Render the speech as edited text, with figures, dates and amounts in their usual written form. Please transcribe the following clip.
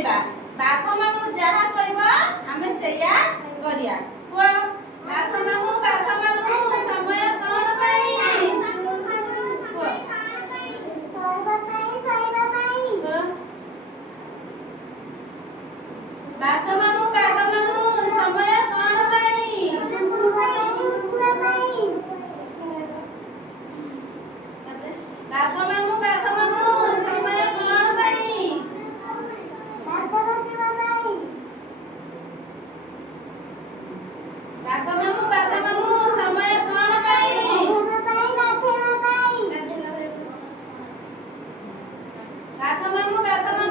ଶୁଣେଇବା। ବାଘ ମାମୁଁ ଯାହା କହିବ ଆମେ ସେଇଆ କରିବା। କୁହ ବାଘ ମାମୁଁ ସମୟ କଣ ପାଇଁ? କୁହ ବାଘ ମାମୁଁ ସମୟ କଣ ପାଇଁ? ବାଘ ମାମୁଁ ସମୟ କଣ ପାଇଁ? ବାଘ ମାମୁଁ ସମୟ କଣ ପାଇଁ? ବାଘ ମାମୁଁ